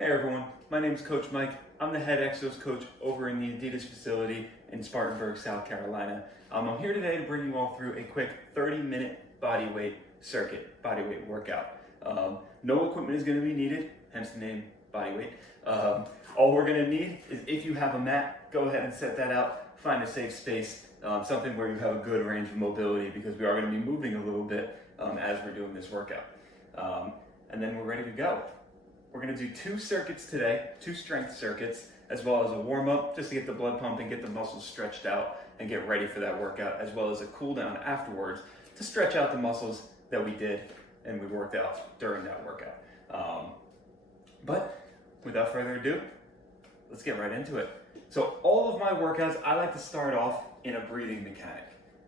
Hey everyone, my name is Coach Mike. I'm the head exos coach over in the Adidas facility in Spartanburg, South Carolina. I'm here today to bring you all through a quick 30-minute bodyweight circuit, bodyweight workout. No equipment is going to be needed, hence the name bodyweight. All we're going to need is, if you have a mat, go ahead and set that out. Find a safe space, something where you have a good range of mobility, because we are going to be moving a little bit as we're doing this workout. And then we're ready to go. We're going to do 2 circuits today, 2 strength circuits, as well as a warm-up just to get the blood pumping, get the muscles stretched out, and get ready for that workout, as well as a cool down afterwards to stretch out the muscles that we did and we worked out during that workout. But without further ado, let's get right into it. So all of my workouts, I like to start off in a breathing mechanic.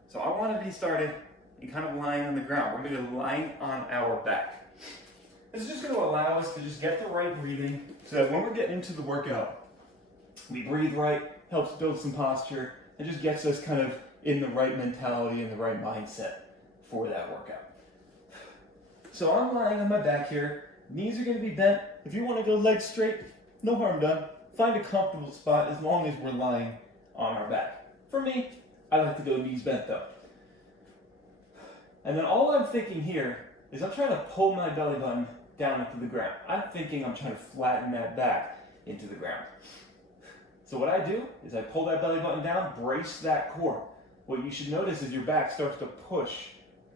So I want to be started in kind of lying on the ground. We're going to be lying on our back. This is just going to allow us to just get the right breathing so that when we're getting into the workout, we breathe right, helps build some posture, and just gets us kind of in the right mentality and the right mindset for that workout. So I'm lying on my back here. Knees are going to be bent. If you want to go legs straight, no harm done. Find a comfortable spot as long as we're lying on our back. For me, I like to go knees bent though. And then all I'm thinking here is I'm trying to pull my belly button down into the ground. I'm thinking I'm trying to flatten that back into the ground. So what I do is I pull that belly button down, brace that core. What you should notice is your back starts to push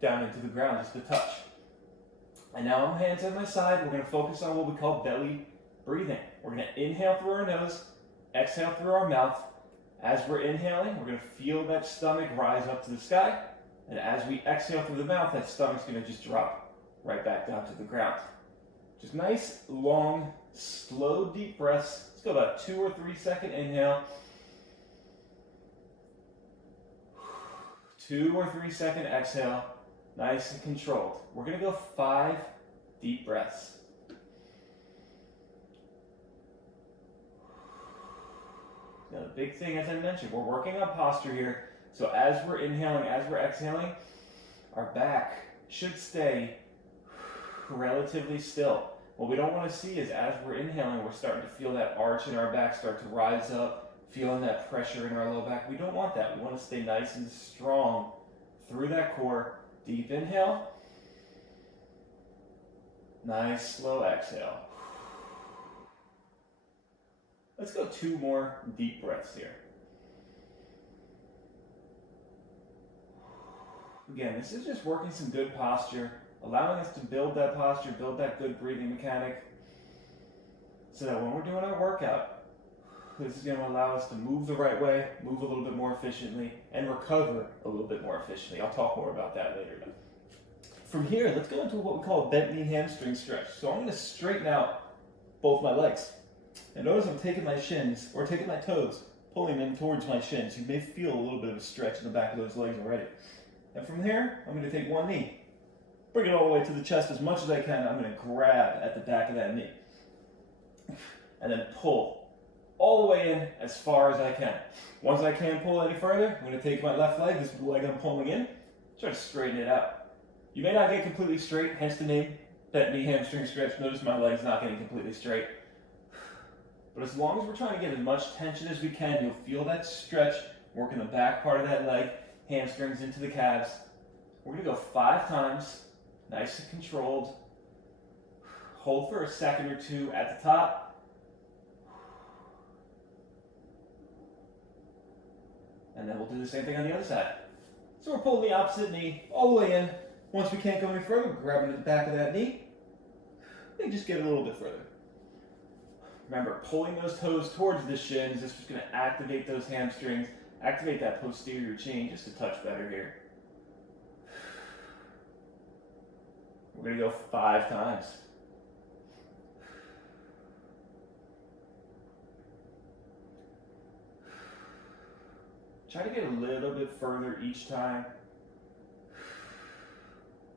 down into the ground just a touch. And now I'm hands on my side. We're going to focus on what we call belly breathing. We're going to inhale through our nose, exhale through our mouth. As we're inhaling, we're going to feel that stomach rise up to the sky. And as we exhale through the mouth, that stomach's going to just drop right back down to the ground. Just nice, long, slow, deep breaths. Let's go about 2 or 3 second inhale. 2 or 3 second exhale. Nice and controlled. We're going to go 5 deep breaths. Now the big thing, as I mentioned, we're working on posture here. So as we're inhaling, as we're exhaling, our back should stay relatively still. What we don't want to see is, as we're inhaling, we're starting to feel that arch in our back start to rise up, feeling that pressure in our low back. We don't want that. We want to stay nice and strong through that core. Deep inhale. Nice slow exhale. Let's go 2 more deep breaths here. Again, this is just working some good posture, allowing us to build that posture, build that good breathing mechanic, so that when we're doing our workout, this is going to allow us to move the right way, move a little bit more efficiently, and recover a little bit more efficiently. I'll talk more about that later. From here, let's go into what we call a bent knee hamstring stretch. So I'm going to straighten out both my legs. And notice I'm taking my shins, or taking my toes, pulling them towards my shins. You may feel a little bit of a stretch in the back of those legs already. And from here, I'm going to take one knee, bring it all the way to the chest as much as I can. I'm going to grab at the back of that knee. And then pull all the way in as far as I can. Once I can't pull any further, I'm going to take my left leg, this leg I'm pulling in, try to straighten it out. You may not get completely straight, hence the name, that knee hamstring stretch. Notice my leg's not getting completely straight. But as long as we're trying to get as much tension as we can, you'll feel that stretch, working the back part of that leg, hamstrings into the calves. We're going to go 5 times, nice and controlled. Hold for a second or 2 at the top. And then we'll do the same thing on the other side. So we're pulling the opposite knee all the way in. Once we can't go any further, we're grabbing the back of that knee. And just get a little bit further. Remember, pulling those toes towards the shins, this is going to activate those hamstrings, activate that posterior chain just a touch better here. We're going to go 5 times. Try to get a little bit further each time.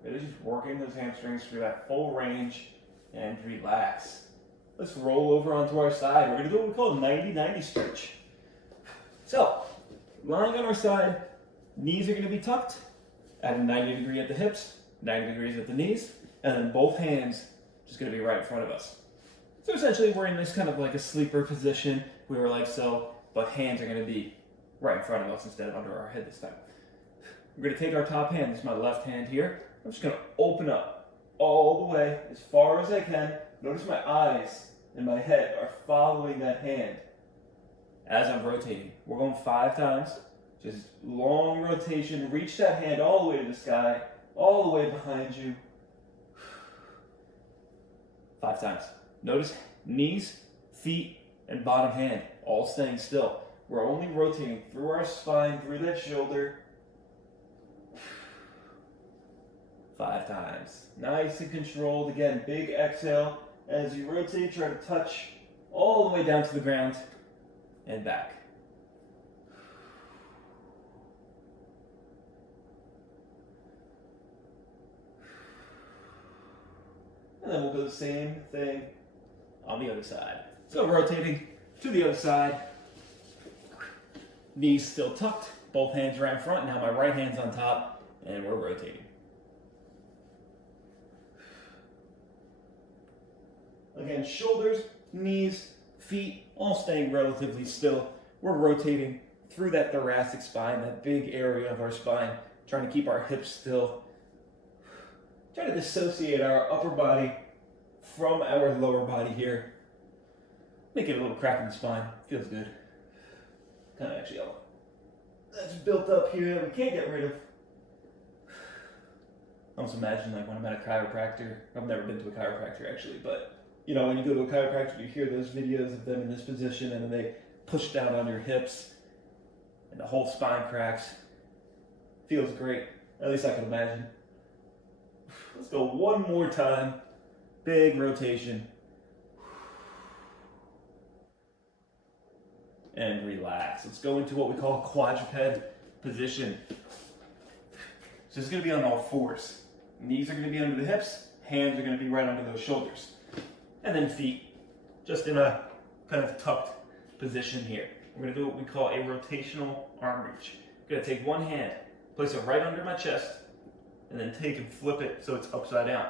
Really just working those hamstrings through that full range and relax. Let's roll over onto our side. We're going to do what we call a 90-90 stretch. So, lying on our side, knees are going to be tucked at a 90 degree at the hips, 90 degrees at the knees, and then both hands just going to be right in front of us. So essentially we're in this kind of like a sleeper position. We were like so, but hands are gonna be right in front of us instead of under our head this time. We're gonna take our top hand, this is my left hand here. I'm just gonna open up all the way as far as I can. Notice my eyes and my head are following that hand as I'm rotating. We're going 5 times, just long rotation. Reach that hand all the way to the sky, all the way behind you. 5 times. Notice knees, feet, and bottom hand all staying still. We're only rotating through our spine, through that shoulder. 5 times. Nice and controlled. Again, big exhale. As you rotate, try to touch all the way down to the ground and back. And then we'll do the same thing on the other side. So rotating to the other side. Knees still tucked, both hands are in front. Now my right hand's on top, and we're rotating. Again, shoulders, knees, feet, all staying relatively still. We're rotating through that thoracic spine, that big area of our spine, trying to keep our hips still. Try to dissociate our upper body from our lower body here. Make it a little crack in the spine. Feels good. Kind of actually, that's built up here that we can't get rid of. I almost imagine like when I'm at a chiropractor. I've never been to a chiropractor actually, but you know, when you go to a chiropractor, you hear those videos of them in this position and then they push down on your hips and the whole spine cracks. Feels great. At least I can imagine. Let's go one more time. Big rotation. And relax. Let's go into what we call quadruped position. So it's going to be on all 4s. Knees are going to be under the hips. Hands are going to be right under those shoulders. And then feet, just in a kind of tucked position here. We're going to do what we call a rotational arm reach. I'm going to take one hand, place it right under my chest, and then take and flip it so it's upside down.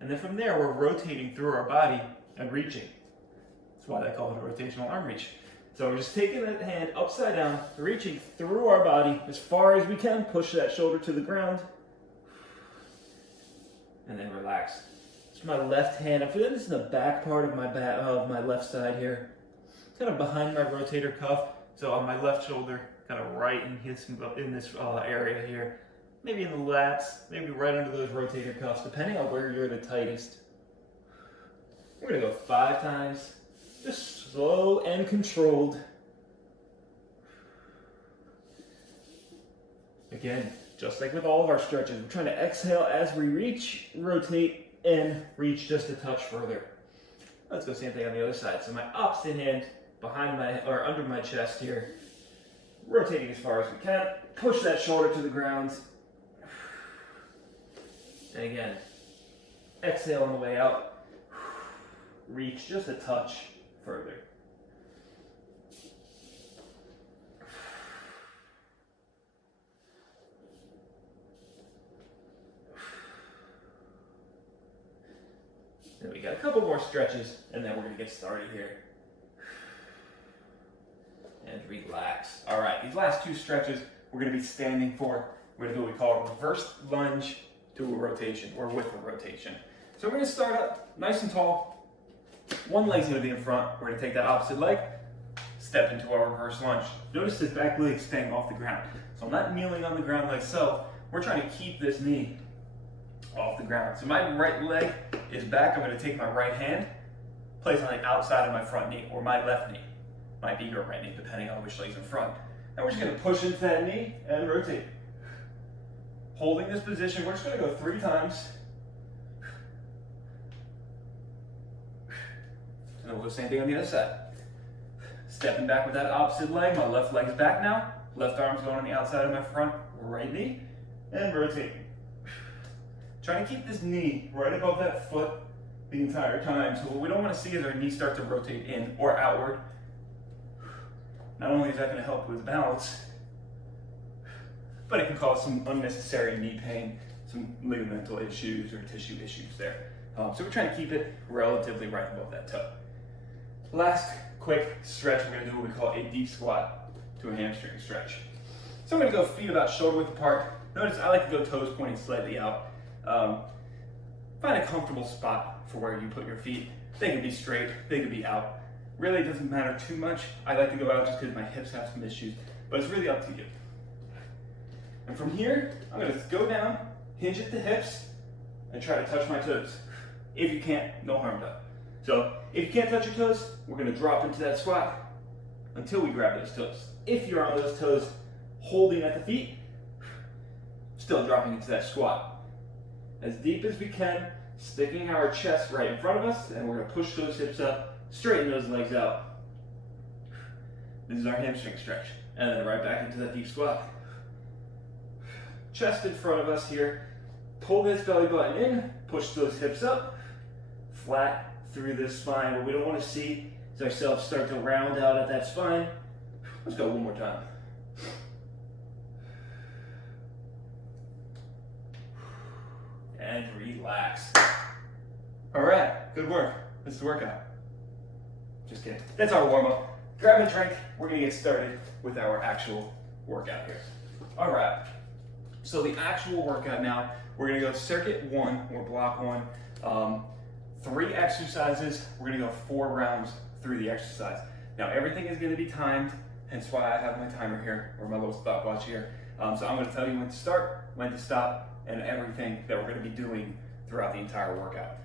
And then from there, we're rotating through our body and reaching. That's why they call it a rotational arm reach. So we're just taking that hand upside down, reaching through our body as far as we can, push that shoulder to the ground, and then relax. It's my left hand. I'm feeling this in the back part of my left side here, kind of behind my rotator cuff. So on my left shoulder, kind of right in this area here. Maybe in the lats, maybe right under those rotator cuffs, depending on where you're the tightest. We're gonna go 5 times, just slow and controlled. Again, just like with all of our stretches, we're trying to exhale as we reach, rotate, and reach just a touch further. Let's go same thing on the other side. So my opposite hand behind or under my chest here, rotating as far as we can. Push that shoulder to the ground. And again, exhale on the way out. Reach just a touch further. Then we got a couple more stretches, and then we're going to get started here. And relax. All right, these last 2 stretches we're going to be standing for. We're going to do what we call a reverse lunge to a rotation, or with a rotation. So we're going to start up nice and tall. One leg's going to be in front. We're going to take that opposite leg, step into our reverse lunge. Notice this back leg staying off the ground. So I'm not kneeling on the ground like so. We're trying to keep this knee off the ground. So my right leg is back. I'm going to take my right hand, place on the outside of my front knee, or my left knee. Might be your right knee, depending on which leg's in front. And we're just going to push into that knee and rotate. Holding this position, we're just going to go 3 times. And then we'll do the same thing on the other side. Stepping back with that opposite leg. My left leg's back now. Left arm's going on the outside of my front right knee. And rotating. Trying to keep this knee right above that foot the entire time. So what we don't want to see is our knee start to rotate in or outward. Not only is that going to help with balance, but it can cause some unnecessary knee pain, some ligamental issues or tissue issues there. So we're trying to keep it relatively right above that toe. last quick stretch, we're gonna do what we call a deep squat to a hamstring stretch. So I'm gonna go feet about shoulder width apart. Notice I like to go toes pointing slightly out. Find a comfortable spot for where you put your feet. They can be straight, they can be out. Really, it doesn't matter too much. I like to go out just because my hips have some issues, but it's really up to you. And from here, I'm gonna go down, hinge at the hips, and try to touch my toes. If you can't, no harm done. So if you can't touch your toes, we're gonna drop into that squat until we grab those toes. If you're on those toes, holding at the feet, still dropping into that squat. As deep as we can, sticking our chest right in front of us, and we're gonna push those hips up, straighten those legs out. This is our hamstring stretch. And then right back into that deep squat. Chest in front of us here. Pull this belly button in, push those hips up, flat through this spine. What we don't want to see is ourselves start to round out at that spine. Let's go one more time. And relax. All right, good work. This is the workout. Just kidding. That's our warm up. Grab a drink. We're gonna get started with our actual workout here. All right. So the actual workout now, we're gonna go circuit 1 or block 1. 3 exercises. We're gonna go 4 rounds through the exercise. Now everything is gonna be timed, hence why I have my timer here, or my little stopwatch here. So I'm gonna tell you when to start, when to stop, and everything that we're gonna be doing throughout the entire workout.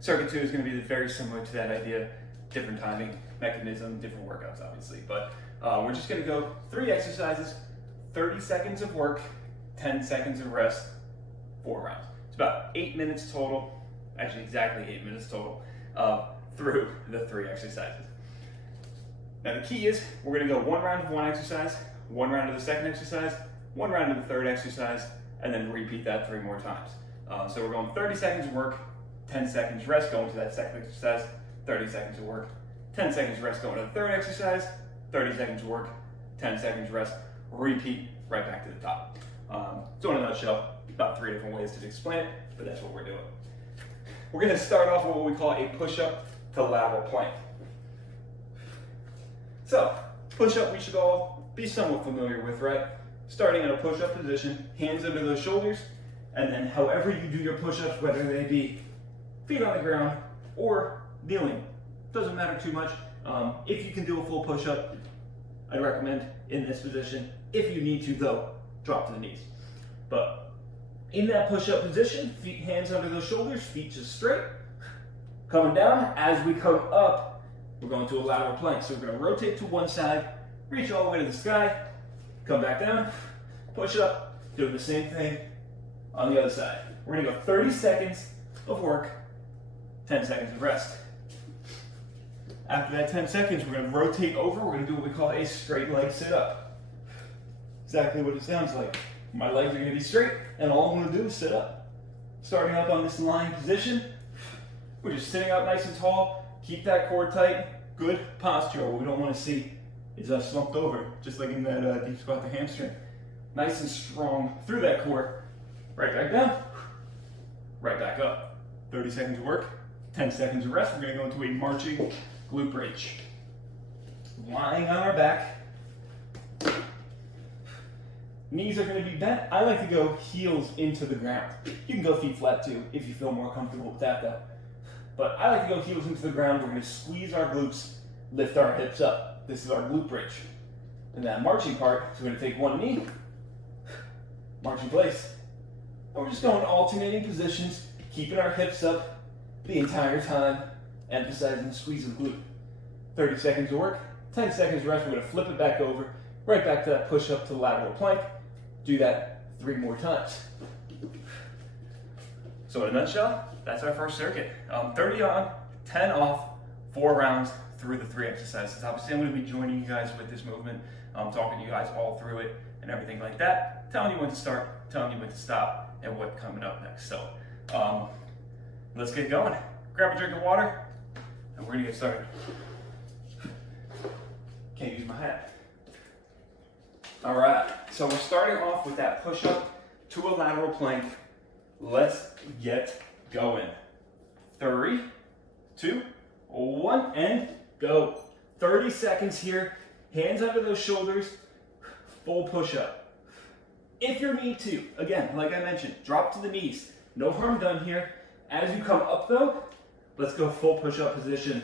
Circuit 2 is gonna be very similar to that idea, different timing mechanism, different workouts obviously, but we're just gonna go 3 exercises, 30 seconds of work, 10 seconds of rest, 4 rounds. It's about 8 minutes total, actually exactly 8 minutes total, through the 3 exercises. Now the key is, we're gonna go 1 round of 1 exercise, 1 round of the second exercise, 1 round of the third exercise, and then repeat that 3 more times. So we're going 30 seconds of work, 10 seconds rest, going to that second exercise, 30 seconds of work, 10 seconds rest, going to the third exercise, 30 seconds of work, 10 seconds rest, repeat right back to the top. So in a nutshell, about 3 different ways to explain it, but that's what we're doing. We're gonna start off with what we call a push-up to lateral plank. So, push-up we should all be somewhat familiar with, right? Starting in a push-up position, hands under those shoulders, and then however you do your push-ups, whether they be feet on the ground or kneeling, doesn't matter too much. If you can do a full push-up, I'd recommend in this position. If you need to though, drop to the knees. But in that push-up position, feet, hands under those shoulders, feet just straight. Coming down, as we come up, we're going to a lateral plank. So we're gonna rotate to one side, reach all the way to the sky, come back down, push up, do the same thing on the other side. We're gonna go 30 seconds of work, 10 seconds of rest. After that 10 seconds, we're gonna rotate over, we're gonna do what we call a straight leg sit-up. Exactly what it sounds like. My legs are gonna be straight, and all I'm gonna do is sit up. Starting up on this lying position, we're just sitting up nice and tall, keep that core tight, good posture. What we don't wanna see is us slumped over, just like in that deep squat to hamstring. Nice and strong through that core, right back down, right back up. 30 seconds of work, 10 seconds of rest. We're gonna go into a marching glute bridge. Lying on our back. Knees are going to be bent. I like to go heels into the ground. You can go feet flat too if you feel more comfortable with that though. But I like to go heels into the ground. We're going to squeeze our glutes, lift our hips up. This is our glute bridge. And that marching part, so we're going to take one knee, march in place. And we're just going alternating positions, keeping our hips up the entire time, emphasizing the squeeze of the glute. 30 seconds of work, 10 seconds rest. We're going to flip it back over, right back to that push up to the lateral plank. Do that 3 more times. So in a nutshell, that's our first circuit. 30 on, 10 off, 4 rounds through the 3 exercises. Obviously I'm going to be joining you guys with this movement, talking to you guys all through it and everything like that, telling you when to start, telling you when to stop, and what's coming up next. So let's get going. Grab a drink of water, and we're going to get started. Can't use my hat. All right, so we're starting off with that push-up to a lateral plank. Let's get going. 3, 2, 1, and go. 30 seconds here. Hands under those shoulders. Full push-up. If you need to, again, like I mentioned, drop to the knees. No harm done here. As you come up though, let's go full push-up position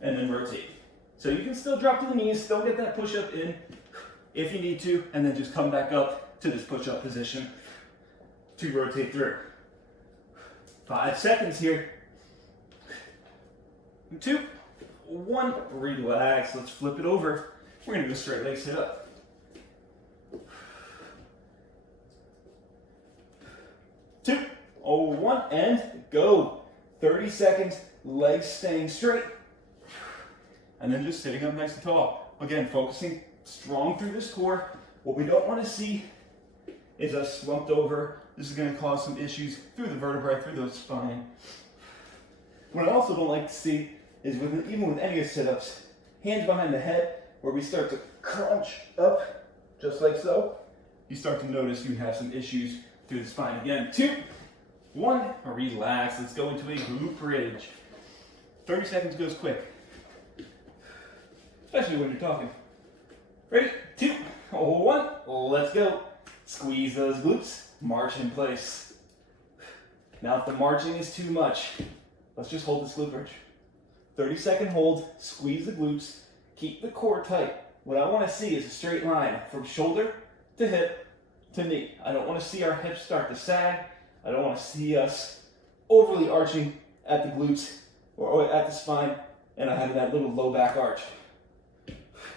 and then rotate. So you can still drop to the knees, still get that push-up in if you need to, and then just come back up to this push-up position to rotate through. 5 seconds here. 2, 1, relax. Let's flip it over. We're gonna do a straight leg sit up. 2, 1, and go. 30 seconds, legs staying straight. And then just sitting up nice and tall. Again, focusing strong through this core. What we don't want to see is us slumped over. This is going to cause some issues through the vertebrae, through the spine. What I also don't like to see is even with any of the sit-ups, hands behind the head, where we start to crunch up, just like so. You start to notice you have some issues through the spine. Again, 2, 1, relax. Let's go into a glute bridge. 30 seconds goes quick, especially when you're talking. Ready? 2, 1, let's go. Squeeze those glutes, march in place. Now if the marching is too much, let's just hold this glute bridge. 30-second hold, squeeze the glutes, keep the core tight. What I want to see is a straight line from shoulder to hip to knee. I don't want to see our hips start to sag. I don't want to see us overly arching at the glutes or at the spine and having that little low back arch.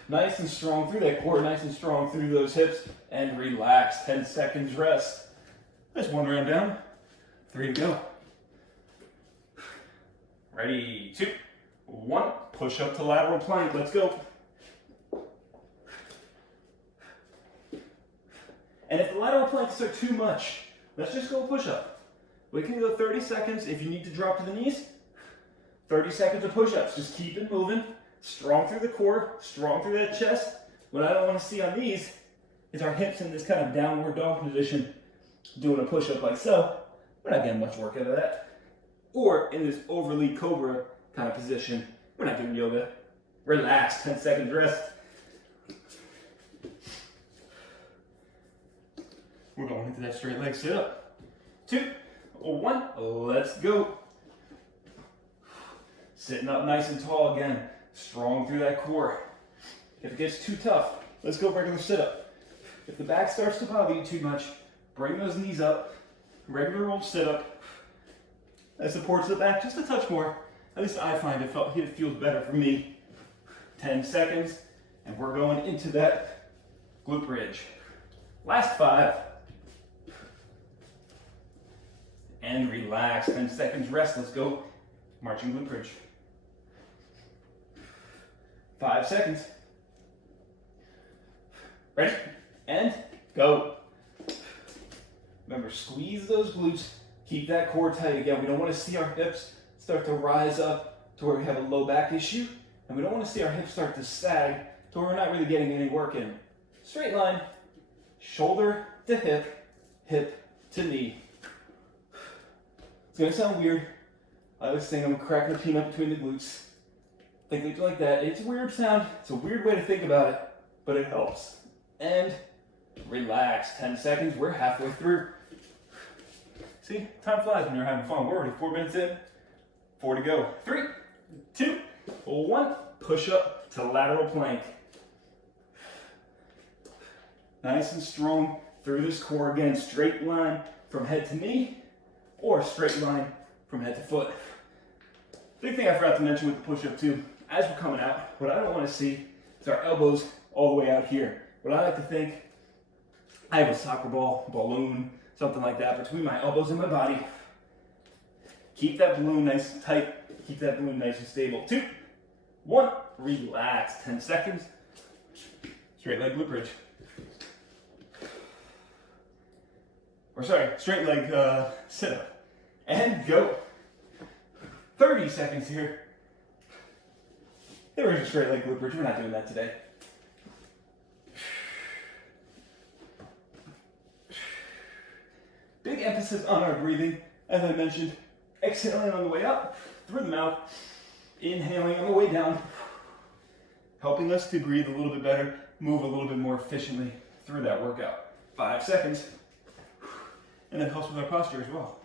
Nice and strong through that core, nice and strong through those hips, and relax. 10 seconds rest. That's 1 round down. 3 to go. Ready, 2, 1, push up to lateral plank. Let's go. And if the lateral planks are too much, let's just go push up. We can go 30 seconds if you need to drop to the knees. 30 seconds of push-ups. Just keep it moving. Strong through the core, strong through that chest. What I don't want to see on these is our hips in this kind of downward dog position doing a push-up like so. We're not getting much work out of that. Or in this overly cobra kind of position. We're not doing yoga. Relax, 10 seconds rest. We're going into that straight leg sit up. 2, 1, let's go. Sitting up nice and tall again. Strong through that core. If it gets too tough, let's go regular sit up. If the back starts to bother you too much, bring those knees up. Regular old sit up. That supports the back just a touch more. At least I find it feels better for me. 10 seconds, and we're going into that glute bridge. Last 5. And relax. 10 seconds rest. Let's go. Marching glute bridge. 5 seconds. Ready? And go. Remember, squeeze those glutes. Keep that core tight. Again, we don't want to see our hips start to rise up to where we have a low back issue. And we don't want to see our hips start to sag to where we're not really getting any work in. Straight line. Shoulder to hip. Hip to knee. It's going to sound weird. I always think I'm cracking a peanut between the glutes. Think like that. It's a weird sound. It's a weird way to think about it, but it helps. And relax. 10 seconds. We're halfway through. See, time flies when you're having fun. We're already 4 minutes in. 4 to go. 3, 2, 1. Push up to lateral plank. Nice and strong through this core. Again, straight line from head to knee or straight line from head to foot. Big thing I forgot to mention with the push-up too, as we're coming out, what I don't want to see is our elbows all the way out here. What I like to think, I have a soccer ball, balloon, something like that between my elbows and my body. Keep that balloon nice and tight. Keep that balloon nice and stable. 2, 1, relax. 10 seconds. Straight leg glute bridge. Or sorry, straight leg sit up. And go. 30 seconds here. There was a straight leg glute bridge. We're not doing that today. Big emphasis on our breathing. As I mentioned, exhaling on the way up through the mouth. Inhaling on the way down, helping us to breathe a little bit better, move a little bit more efficiently through that workout. 5 seconds. And that helps with our posture as well.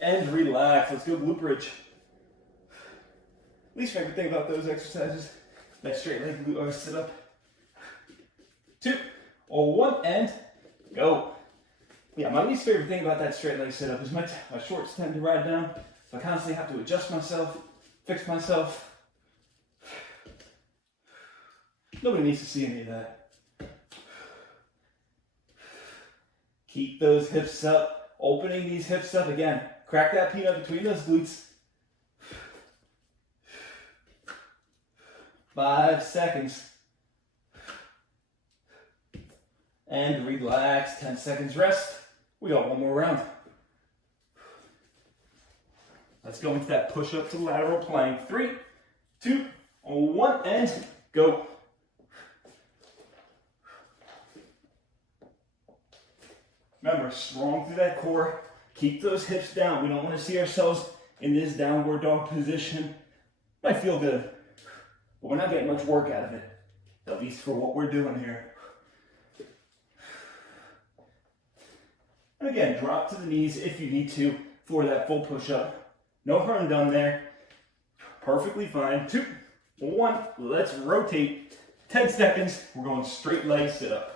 And relax. Let's go glute bridge. Least favorite thing about those exercises, that straight leg glute sit up. 2, 1, and go. Yeah, my least favorite thing about that straight leg sit up is my shorts tend to ride down, so I constantly have to adjust myself, fix myself. Nobody needs to see any of that. Keep those hips up, opening these hips up again. Crack that peanut between those glutes. 5 seconds. And relax, 10 seconds rest. We got one more round. Let's go into that push-up to lateral plank. 3, 2, 1, and go. Remember, strong through that core. Keep those hips down. We don't want to see ourselves in this downward dog position. Might feel good, but we're not getting much work out of it, at least for what we're doing here. And again, drop to the knees if you need to for that full push-up. No harm done there. Perfectly fine. 2, 1, let's rotate. 10 seconds, we're going straight leg sit up.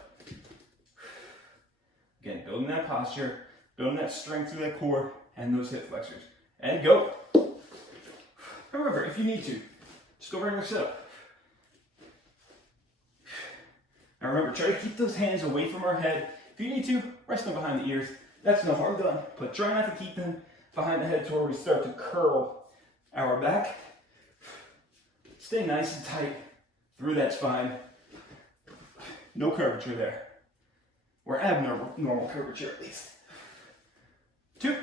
Again, building that posture, building that strength through that core and those hip flexors. And go. Remember, if you need to, just go regular sit up. Now remember, try to keep those hands away from our head. If you need to, rest them behind the ears. That's no harm done. But try not to keep them behind the head to where we start to curl our back. Stay nice and tight through that spine. No curvature there. Or abnormal curvature at least. 2,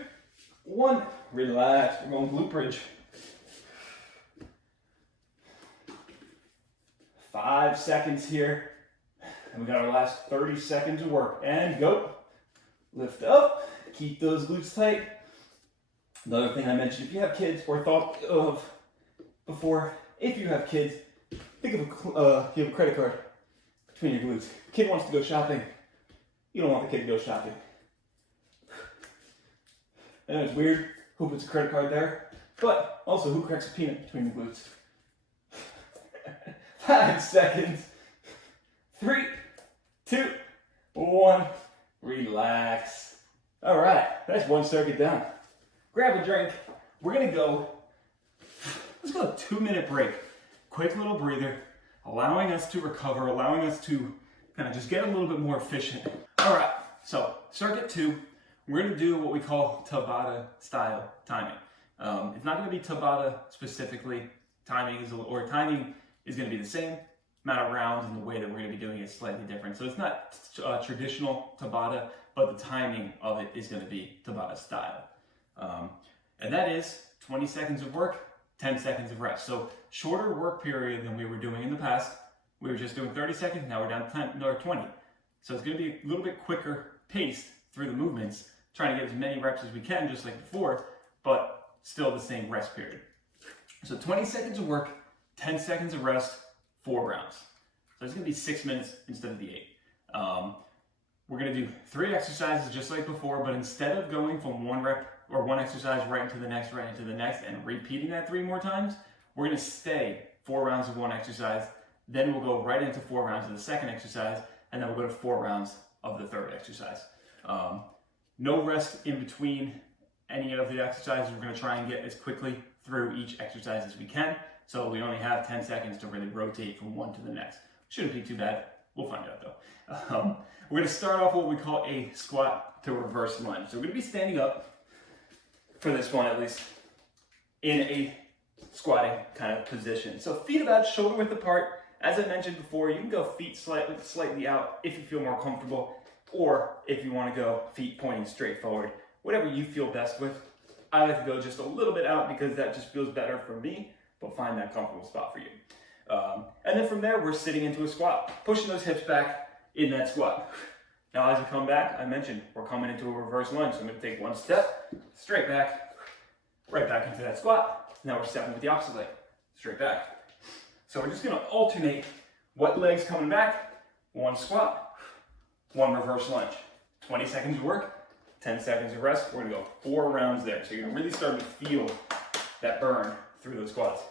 1, relax. We're going glute bridge. 5 seconds here. And we got our last 30 seconds of work. And go. Lift up. Keep those glutes tight. Another thing I mentioned, if you have kids or thought of before, if you have kids, think of you have a credit card between your glutes. Kid wants to go shopping. You don't want the kid to go shopping. And it's weird who puts a credit card there, but also who cracks a peanut between the glutes. 5 seconds. 3, 2, 1. Relax. All right, that's one circuit done. Grab a drink. We're gonna go, let's go a 2-minute break. Quick little breather, allowing us to recover, allowing us to kind of just get a little bit more efficient. All right, so circuit 2, we're gonna do what we call Tabata style timing. It's not gonna be Tabata specifically. Timing is gonna be the same. Amount of rounds and the way that we're gonna be doing it is slightly different. So it's not traditional Tabata, but the timing of it is gonna be Tabata style. And that is 20 seconds of work, 10 seconds of rest. So shorter work period than we were doing in the past. We were just doing 30 seconds, now we're down to 20. So it's gonna be a little bit quicker paced through the movements, trying to get as many reps as we can, just like before, but still the same rest period. So 20 seconds of work, 10 seconds of rest, 4 rounds. So it's gonna be 6 minutes instead of the 8. We're gonna do 3 exercises just like before, but instead of going from one rep or one exercise right into the next, and repeating that 3 more times, we're gonna stay 4 rounds of one exercise, then we'll go right into 4 rounds of the second exercise, and then we'll go to 4 rounds of the third exercise. No rest in between any of the exercises. We're gonna try and get as quickly through each exercise as we can, so we only have 10 seconds to really rotate from one to the next. Shouldn't be too bad. We'll find out though. We're gonna start off what we call a squat to reverse lunge. So we're gonna be standing up, for this one at least, in a squatting kind of position. So feet about shoulder width apart. As I mentioned before, you can go feet slightly out if you feel more comfortable, or if you want to go feet pointing straight forward, whatever you feel best with. I like to go just a little bit out because that just feels better for me, but find that comfortable spot for you. And then from there, we're sitting into a squat, pushing those hips back in that squat. Now, as you come back, I mentioned we're coming into a reverse lunge. So I'm going to take one step, straight back, right back into that squat. Now we're stepping with the opposite leg. straight back. So we're just gonna alternate what leg's coming back, 1 squat, 1 reverse lunge. 20 seconds of work, 10 seconds of rest. We're gonna go 4 rounds there. So you're gonna really start to feel that burn through those squats.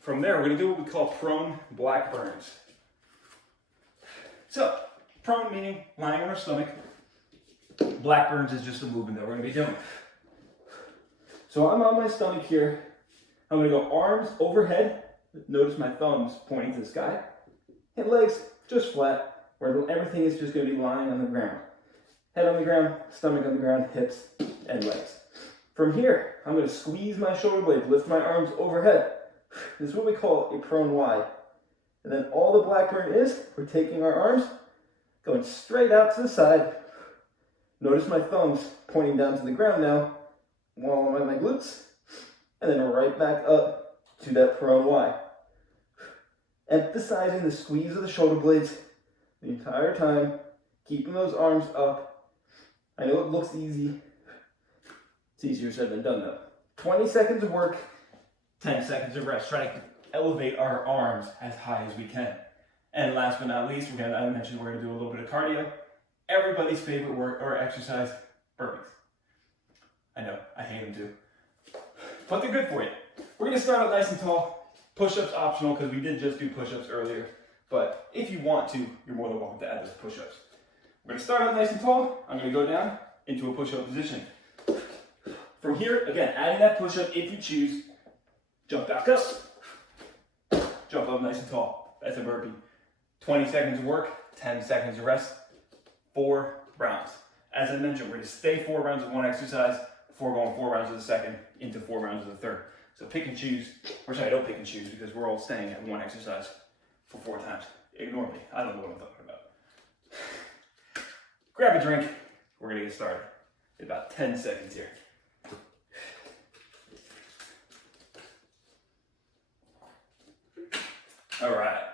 From there, we're gonna do what we call prone black burns. So, prone meaning lying on our stomach. Black burns is just a movement that we're gonna be doing. So I'm on my stomach here. I'm gonna go arms overhead. Notice my thumbs pointing to the sky. And legs just flat, where everything is just gonna be lying on the ground. Head on the ground, stomach on the ground, hips and legs. From here, I'm gonna squeeze my shoulder blades, lift my arms overhead. This is what we call a prone Y. And then all the black burn is, we're taking our arms, going straight out to the side. Notice my thumbs pointing down to the ground now, while I'm on my glutes. And then right back up to that prone Y. Emphasizing the squeeze of the shoulder blades the entire time, keeping those arms up. I know it looks easy. It's easier said than done though. 20 seconds of work, 10 seconds of rest. Try to elevate our arms as high as we can. And last but not least, I mentioned we're gonna do a little bit of cardio. Everybody's favorite work or exercise, burpees. I know, I hate them too. But they're good for you. We're gonna start out nice and tall. Push-ups optional because we did just do push-ups earlier. But if you want to, you're more than welcome to add those push-ups. We're gonna start out nice and tall. I'm gonna go down into a push-up position. From here, again, adding that push-up if you choose. Jump back up. Jump up nice and tall. That's a burpee. 20 seconds of work, 10 seconds of rest, 4 rounds. As I mentioned, we're gonna stay 4 rounds of one exercise before going 4 rounds of the second into 4 rounds of the third. So pick and choose, or sorry, don't pick and choose because we're all staying at one exercise for 4 times. Ignore me, I don't know what I'm talking about. Grab a drink, we're gonna get started. In about 10 seconds here. All right,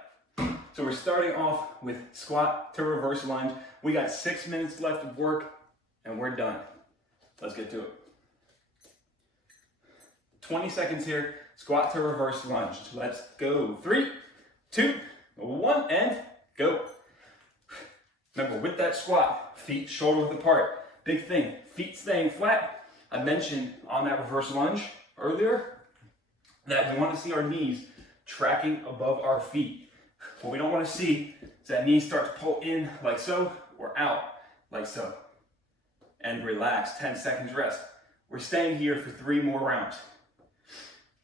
so we're starting off with squat to reverse lunge. We got 6 minutes left of work and we're done. Let's get to it. 20 seconds here, squat to reverse lunge. Let's go. 3, 2, 1, and go. Remember, with that squat, feet shoulder width apart. Big thing, feet staying flat. I mentioned on that reverse lunge earlier that we want to see our knees tracking above our feet. What we don't want to see is that knee start to pull in like so, or out like so. And relax, 10 seconds rest. We're staying here for 3 more rounds.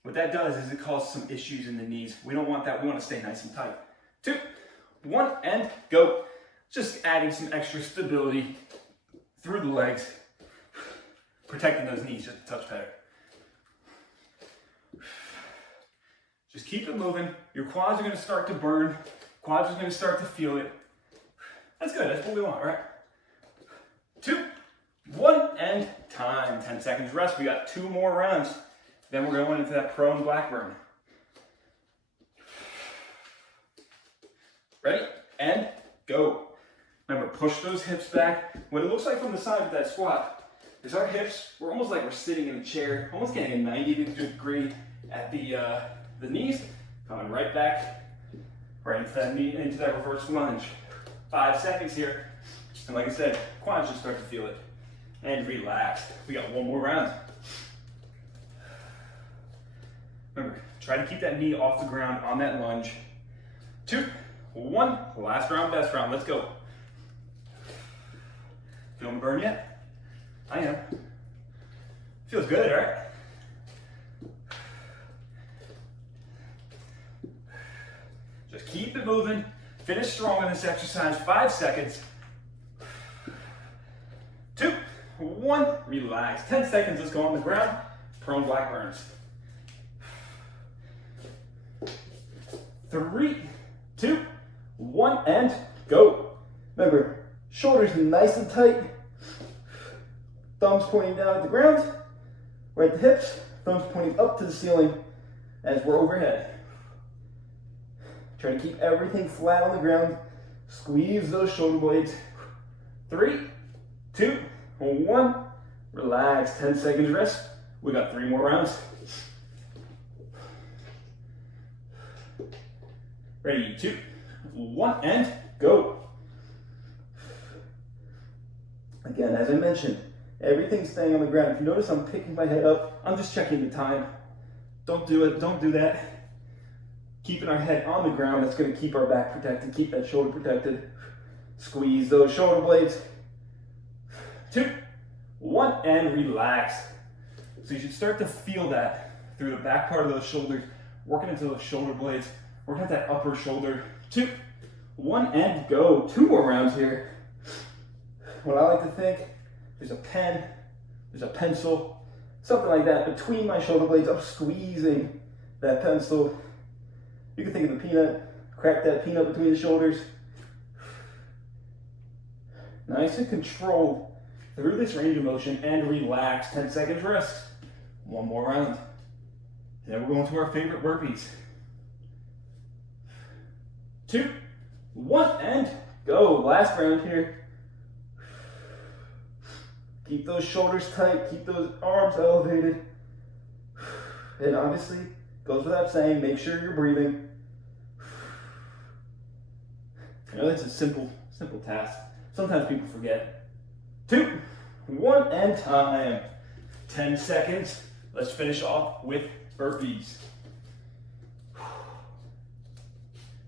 What that does is it causes some issues in the knees. We don't want that, we want to stay nice and tight. 2, 1, and go. Just adding some extra stability through the legs, protecting those knees just a touch better. Just keep it moving. Your quads are going to start to burn. Quads are going to start to feel it. That's good, that's what we want, right? 2, 1, and time. 10 seconds rest. We got 2 more rounds. Then we're going into that prone black burn. Ready? And go. Remember, push those hips back. What it looks like from the side of that squat is our hips, we're almost like we're sitting in a chair, almost getting a 90 degree at the knees, coming right back, right into that knee, into that reverse lunge. 5 seconds here. And like I said, quads just start to feel it. And relax. We got 1 more round. Remember, try to keep that knee off the ground on that lunge. 2, 1, last round, best round, let's go. Feeling the burn yet? I am. Feels good, right? Just keep it moving. Finish strong in this exercise. 5 seconds. 2, 1, relax. 10 seconds, let's go on the ground. Prone black burns. 3, 2, 1, and go. Remember, shoulders nice and tight. Thumbs pointing down at the ground. Right at the hips. Thumbs pointing up to the ceiling as we're overhead. Try to keep everything flat on the ground. Squeeze those shoulder blades. 3, 2, 1. Relax. 10 seconds rest. We got 3 more rounds. Ready, 2, 1, and go. Again, as I mentioned, everything's staying on the ground. If you notice I'm picking my head up, I'm just checking the time. Don't do it, don't do that. Keeping our head on the ground, that's gonna keep our back protected, keep that shoulder protected. Squeeze those shoulder blades. 2, 1, and relax. So you should start to feel that through the back part of those shoulders, working into those shoulder blades, working at that upper shoulder. 2, 1, and go. 2 more rounds here. What I like to think, there's a pen, there's a pencil, something like that between my shoulder blades. I'm squeezing that pencil. You can think of the peanut, crack that peanut between the shoulders. Nice and controlled through this range of motion and relax. 10 seconds rest. 1 more round. Then we're going to our favorite burpees. 2, 1, and go. Last round here. Keep those shoulders tight, keep those arms elevated. And obviously, goes without saying, make sure you're breathing. I know that's a simple task. Sometimes people forget. 2, 1, and time. 10 seconds. Let's finish off with burpees.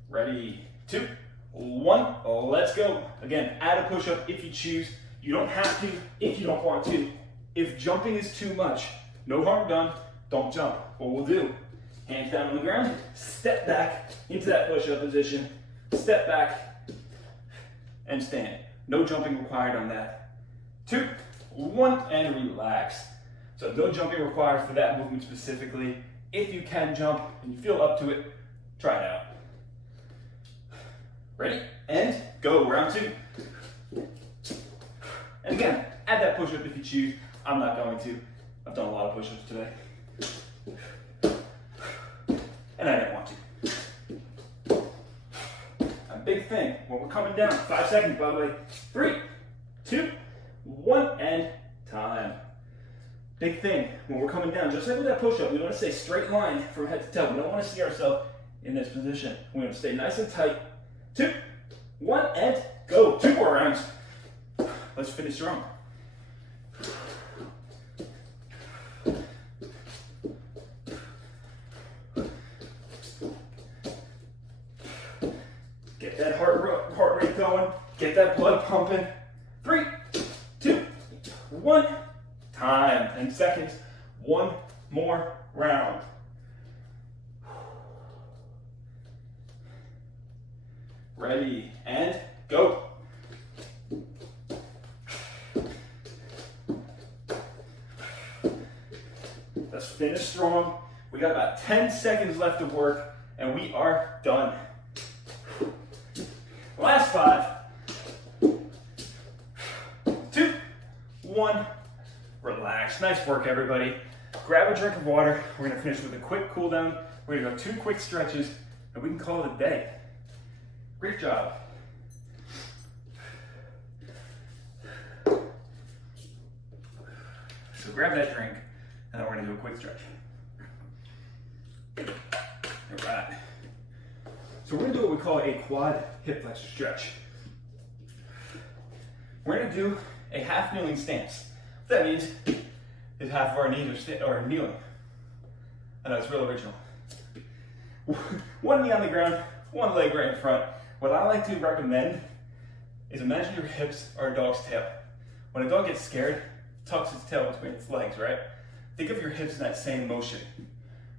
Ready, 2, 1, let's go. Again, add a push-up if you choose. You don't have to if you don't want to. If jumping is too much, no harm done, don't jump. What we'll do, hands down on the ground, step back into that push-up position, step back, and stand. No jumping required on that. 2, 1, and relax. So no jumping required for that movement specifically. If you can jump and you feel up to it, try it out. Ready? And go, round 2. And again, add that push-up if you choose. I'm not going to. I've done a lot of push-ups today. And I didn't want to. A big thing, when we're coming down, 5 seconds by the way. 3, 2, 1, and time. Big thing, when we're coming down, just like with that push-up, we want to stay straight line from head to toe. We don't want to see ourselves in this position. We want to stay nice and tight. 2, 1, and go. 2 more rounds. Let's finish strong. Get that heart rate going. Get that blood pumping. 3, 2, 1. Time. 10 seconds. 1 more round. Ready, and go. Let's finish strong. We got about 10 seconds left of work, and we are done. Last 5, 2, 1. Relax. Nice work, everybody. Grab a drink of water. We're going to finish with a quick cool down. We're going to go 2 quick stretches, and we can call it a day. Great job. So grab that drink, and then we're going to do a quick stretch. All right. So we're going to do what we call a quad hip flexor stretch. We're going to do a half kneeling stance. What that means is half of our knees are kneeling. I know it's real original. 1 knee on the ground, 1 leg right in front. What I like to recommend is imagine your hips are a dog's tail. When a dog gets scared, it tucks its tail between its legs, right? Think of your hips in that same motion.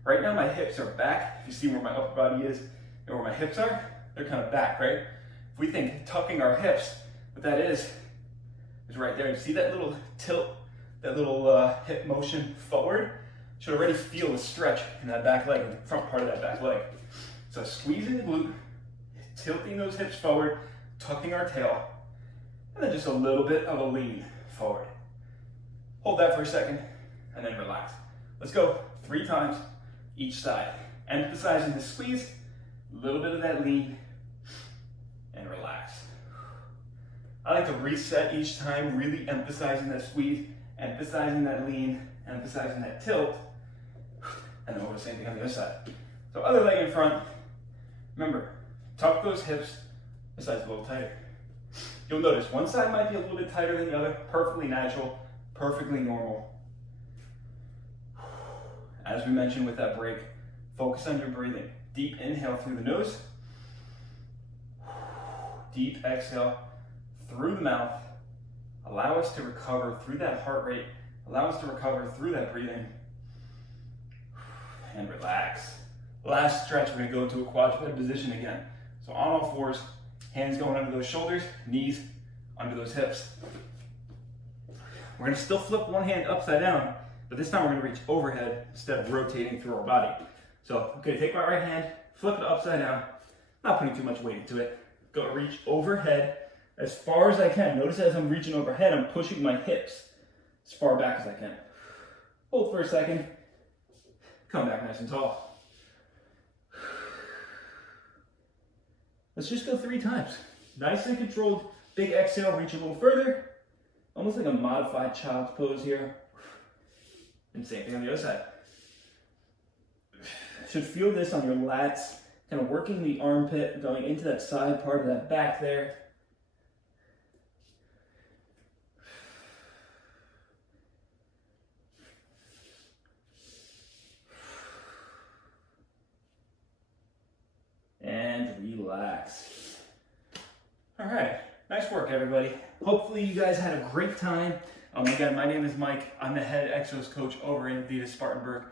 Right now my hips are back. If you see where my upper body is and where my hips are, they're kind of back, right? If we think tucking our hips, what that is right there. You see that little tilt, that little hip motion forward? You should already feel the stretch in that back leg, in the front part of that back leg. So squeezing the glute, tilting those hips forward, tucking our tail, and then just a little bit of a lean forward. Hold that for a second, and then relax. Let's go 3 times each side. Emphasizing the squeeze, a little bit of that lean, and relax. I like to reset each time, really emphasizing that squeeze, emphasizing that lean, emphasizing that tilt, and then we'll do the same thing on the other side. So other leg in front, Remember, tuck those hips a size a little tighter. You'll notice one side might be a little bit tighter than the other, perfectly natural, perfectly normal. As we mentioned with that break, focus on your breathing. Deep inhale through the nose. Deep exhale through the mouth. Allow us to recover through that heart rate. Allow us to recover through that breathing. And relax. Last stretch, we're gonna go into a quadruped position again. So on all fours, hands going under those shoulders, knees under those hips. We're gonna still flip one hand upside down, but this time we're gonna reach overhead instead of rotating through our body. So I'm gonna take my right hand, flip it upside down, not putting too much weight into it. Go to reach overhead as far as I can. Notice as I'm reaching overhead, I'm pushing my hips as far back as I can. Hold for a second, come back nice and tall. Let's just go 3 times. Nice and controlled, big exhale, reach a little further. Almost like a modified child's pose here. And same thing on the other side. Should feel this on your lats, kind of working the armpit, going into that side part of that back there. And relax. All right, nice work, everybody. Hopefully you guys had a great time. Again, my name is Mike. I'm the head exos coach over in Adidas Spartanburg,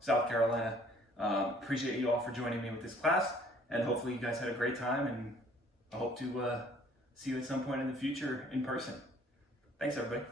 South Carolina. Appreciate you all for joining me with this class, and hopefully you guys had a great time, and I hope to see you at some point in the future in person. Thanks, everybody.